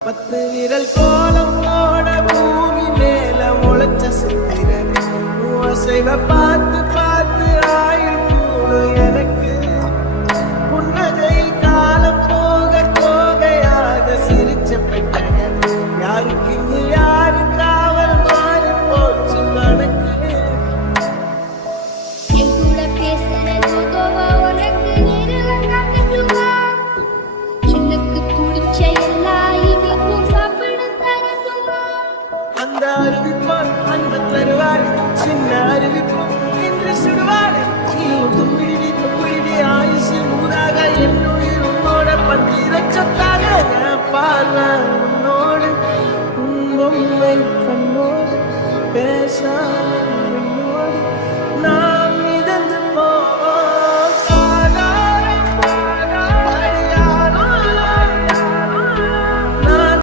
பத்து விரல் கோலம் போட பூமி மேல முளைச்ச சித்திரனே அசைவ பார்த்து அந்த அறிவிப்பான் அந்த தருவாள் சின்ன அறிவிப்பும் என்று சுடுவார். ஆயுசில் தும்பிடி ஆயுசு ஊராக என்னுயிர் உன்னோட பத்திர சொத்தாக பார்வை உன்னோடு உன் பொம்மை கண்ணோடு பேசாமல்